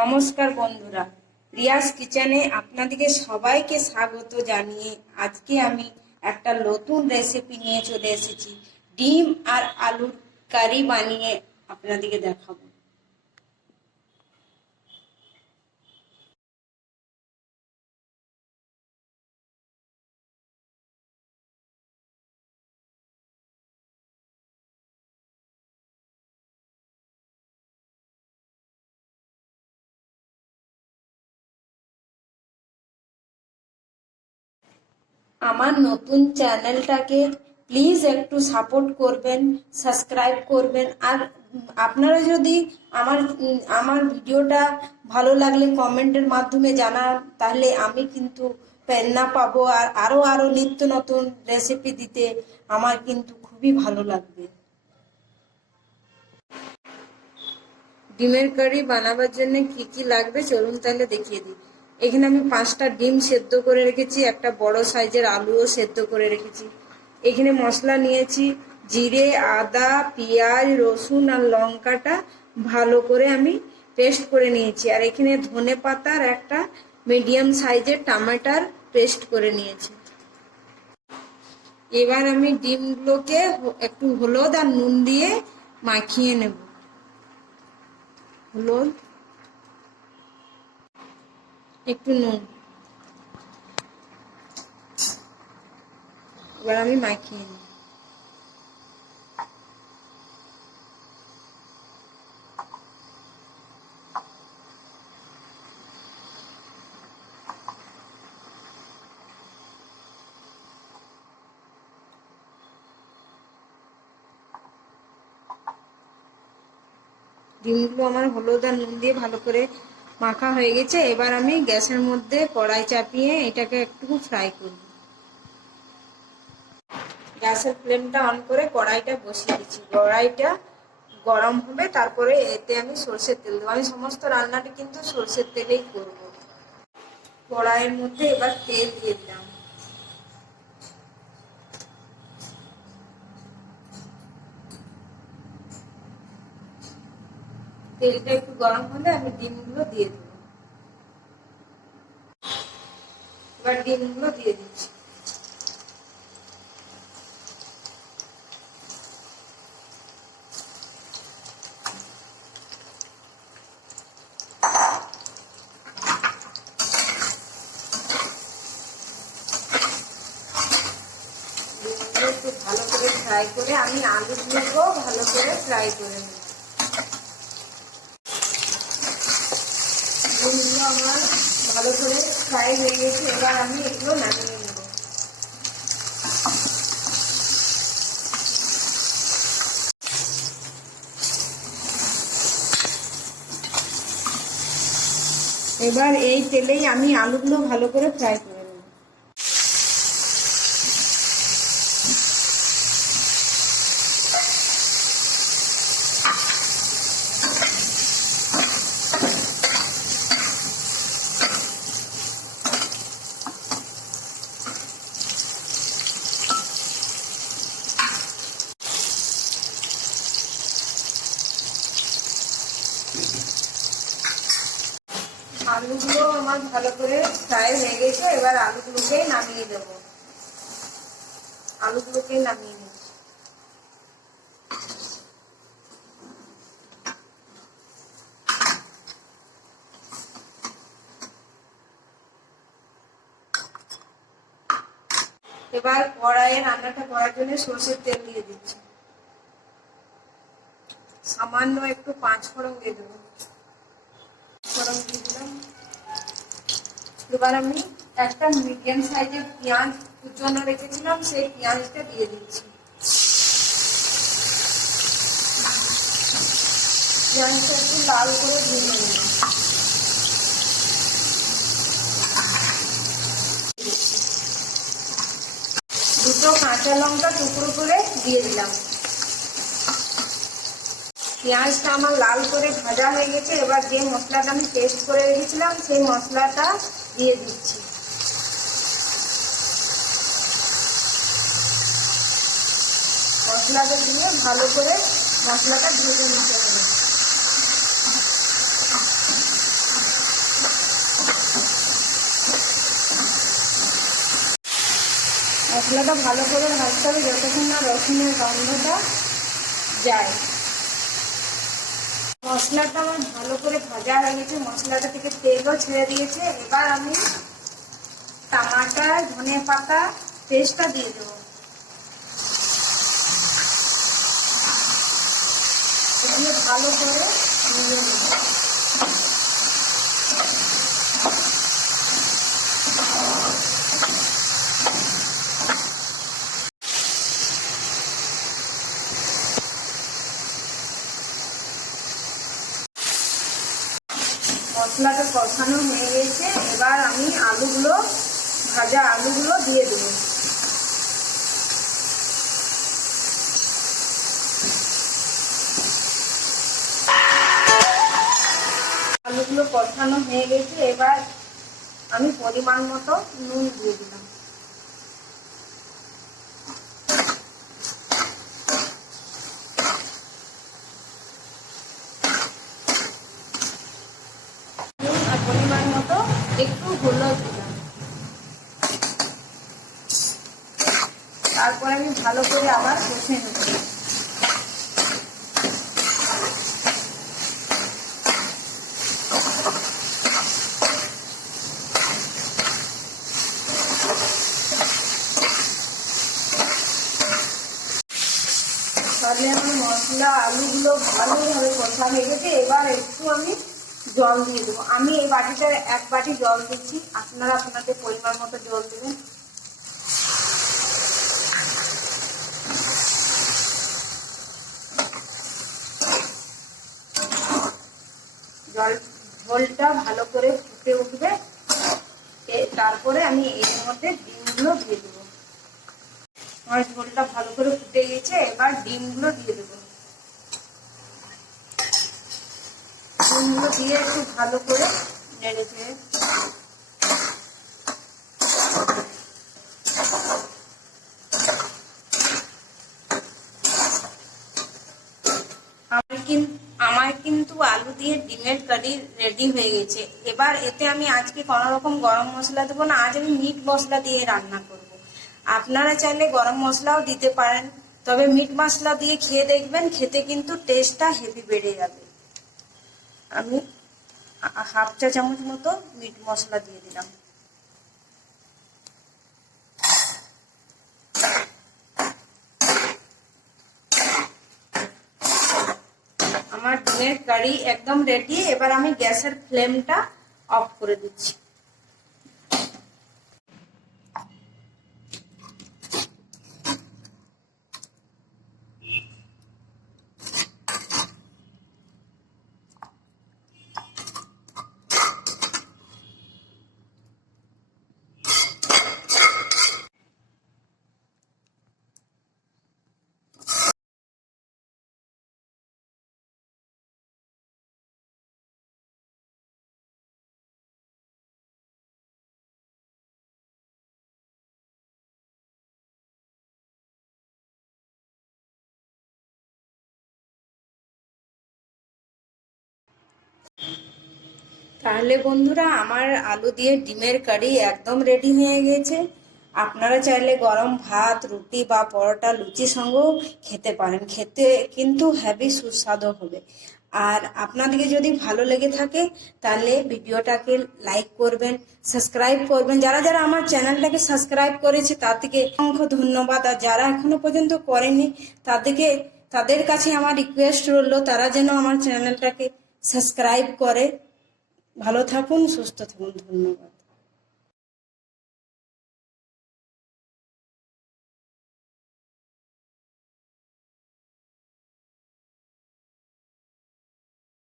নমস্কার বন্ধুরা, রিয়াজ কিচেনে আপনাদেরকে সবাইকে স্বাগত জানিয়ে আজকে আমি একটা নতুন রেসিপি নিয়ে চলে এসেছি। ডিম আর আলুর কারি বানিয়ে আপনাদেরকে দেখাবো। আমার নতুন চ্যানেলটাকে প্লিজ একটু সাপোর্ট করবেন, সাবস্ক্রাইব করবেন। আর আপনারা যদি আমার ভিডিওটা ভালো লাগলে কমেন্টের মাধ্যমে জানান, তাহলে আমি কিন্তু প্রেরণা পাবো আর আরো নিত্য নতুন রেসিপি দিতে আমার কিন্তু খুবই ভালো লাগবে। ডিমের কারি বানাবার জন্য কি কি লাগবে চলুন তাহলে দেখিয়ে দিই। এখানে আমি 5টা ডিম সেদ্ধ করে রেখেছি, একটা বড় সাইজের আলুও সেদ্ধ করে রেখেছি। এখানে মশলা নিয়েছি জিরে, আদা, পেঁয়াজ, রসুন আর লঙ্কাটা ভালো করে আমি পেস্ট করে নিয়েছি। আর এখানে ধনে পাতার একটা মিডিয়াম সাইজের টমেটোর পেস্ট করে নিয়েছি। এবার আমি ডিমগুলোকে একটু হলুদ আর নুন দিয়ে মাখিয়ে নেব। হলুদ, একটু নুন, এবার আমি মাখিয়ে নিই। ডিমগুলো আমার হলুদ আর নুন দিয়ে ভালো করে মাখা হয়ে গেছে। এবার আমি গ্যাসের মধ্যে কড়াই চাপিয়ে এটাকে একটু ফ্রাই করব। গ্যাসের ফ্লেমটা অন করে কড়াইটা বসিয়ে দিচ্ছি। কড়াইটা গরম হবে, তারপরে এতে আমি সরষের তেল দেবো। আমি সমস্ত রান্নাটি কিন্তু সরষের তেলেই করব। কড়াইয়ের মধ্যে এবার তেল দিয়ে দিলাম। তেলটা একটু গরম হলে আমি ডিমগুলো দিয়ে দেবো। এবার ডিমগুলো দিয়ে দিচ্ছি। একটু ভালো করে ফ্রাই করে আমি আলুগুলোকেও ভালো করে ফ্রাই করে নেব। ডিমগুলো আমার ভালো করে ফ্রাই হয়ে গেছে, এবার আমি এগুলো নামিয়ে নেব। এবার এই তেলেই আমি আলুগুলো ভালো করে ফ্রাই করে নেব। আলুগুলো আমার ভালো করে ফ্রাই হয়ে গেছে, এবার আলুগুলোকে নামিয়ে দেব। আলুগুলোকে নামিয়ে নিচ্ছি। এবার কড়াইয়ে রান্নাটা করার জন্য সরষের তেল দিয়ে দিচ্ছি। সামান্য একটু 5 ফোড়ন দিয়ে দেবো। ফোড়ন দিয়ে দিলাম। এবার আমি একটা মিডিয়াম সাইজের পেঁয়াজ কুচনো রেখেছিলাম, সেই পেঁয়াজটা দিয়ে দিচ্ছি। পেঁয়াজটা একটু লাল করে ভেজে নেব। দুটো কাঁচা লঙ্কা টুকরো করে দিয়ে দিলাম। পেঁয়াজটা আমার লাল করে ভাজা হয়ে গেছে। এবার যে মশলাটা আমি পেস্ট করে রেখেছিলাম সেই মশলাটা দিয়ে দিচ্ছি। মশলাটা দিয়ে ভালো করে মশলাটা ভেজে নিতে হবে। মশলাটা ভালো করে ভাজতে হবে যতক্ষণ না রসুনের গন্ধটা যায়। মশলাটা আমার ভালো করে ভাজা হয়ে গেছে, মশলাটা থেকে তেলও ছেড়ে দিয়েছে। এবার আমি টমাটার ধনে পাতা পেস্টটা দিয়ে দেবো। দিয়ে ভালো করে নিয়ে নেব। মশলাটা কষানো হয়ে গেছে, এবার আমি ভাজা আলুগুলো দিয়ে দেবো। আলুগুলো কষানো হয়ে গেছে, এবার আমি পরিমাণ মতো নুন দিয়ে দিলাম। আর পরিমাণ মতো একটু হলুদ দিলাম। তারপর আমি ভালো করে আবার কষে নেব। তাহলে আমার মশলা আলুগুলো ভালোভাবে কষা হয়ে গেছে। এবার একটু আমি জল দিয়ে দেবো। আমি এই বাটিতে 1 বাটি জল দিচ্ছি, আপনারা আপনাদের পরিমাণ মতো জল দেবেন। ঝোলটা ভালো করে ফুটে উঠবে, তারপরে আমি এর মধ্যে ডিমগুলো দিয়ে দেবো। আমার ঝোলটা ভালো করে ফুটে গেছে, এবার ডিমগুলো দিয়ে দেবো। ডিমগুলো দিয়ে একটু ভালো করে নেড়ে চেড়ে আমার কিন্তু আলু দিয়ে ডিমের কারি রেডি হয়ে গেছে। এবার এতে আমি আজকে কোনো রকম গরম মশলা দেবো না, আজ আমি মিট মশলা দিয়ে রান্না করব। আপনারা চাইলে গরম মশলাও দিতে পারেন, তবে মিট মশলা দিয়ে খেয়ে দেখবেন, খেতে কিন্তু টেস্টটা হেভি বেড়ে যাবে। আমি 1/2 চা চামচ মতো মিট মশলা দিয়ে দিলাম। আমার ডিমের কারি একদম রেডি। এবার আমি গ্যাসের ফ্লেমটা অফ করে দিচ্ছি। তাহলে বন্ধুরা, আমার আলু দিয়ে ডিমের কারি একদম রেডি হয়ে গেছে। আপনারা চাইলে গরম ভাত, রুটি বা পরোটা, লুচির সঙ্গেও খেতে পারেন। খেতে কিন্তু হেভি সুস্বাদু হবে। আর আপনাদেরকে যদি ভালো লেগে থাকে তাহলে ভিডিওটাকে লাইক করবেন, সাবস্ক্রাইব করবেন। যারা যারা আমার চ্যানেলটাকে সাবস্ক্রাইব করেছে তাদেরকে অসংখ্য ধন্যবাদ। আর যারা এখনো পর্যন্ত করেনি তাদের কাছে আমার রিকোয়েস্ট রইল তারা যেন আমার চ্যানেলটাকে সাবস্ক্রাইব করে। ভালো থাকুন, সুস্থ থাকুন। ধন্যবাদ।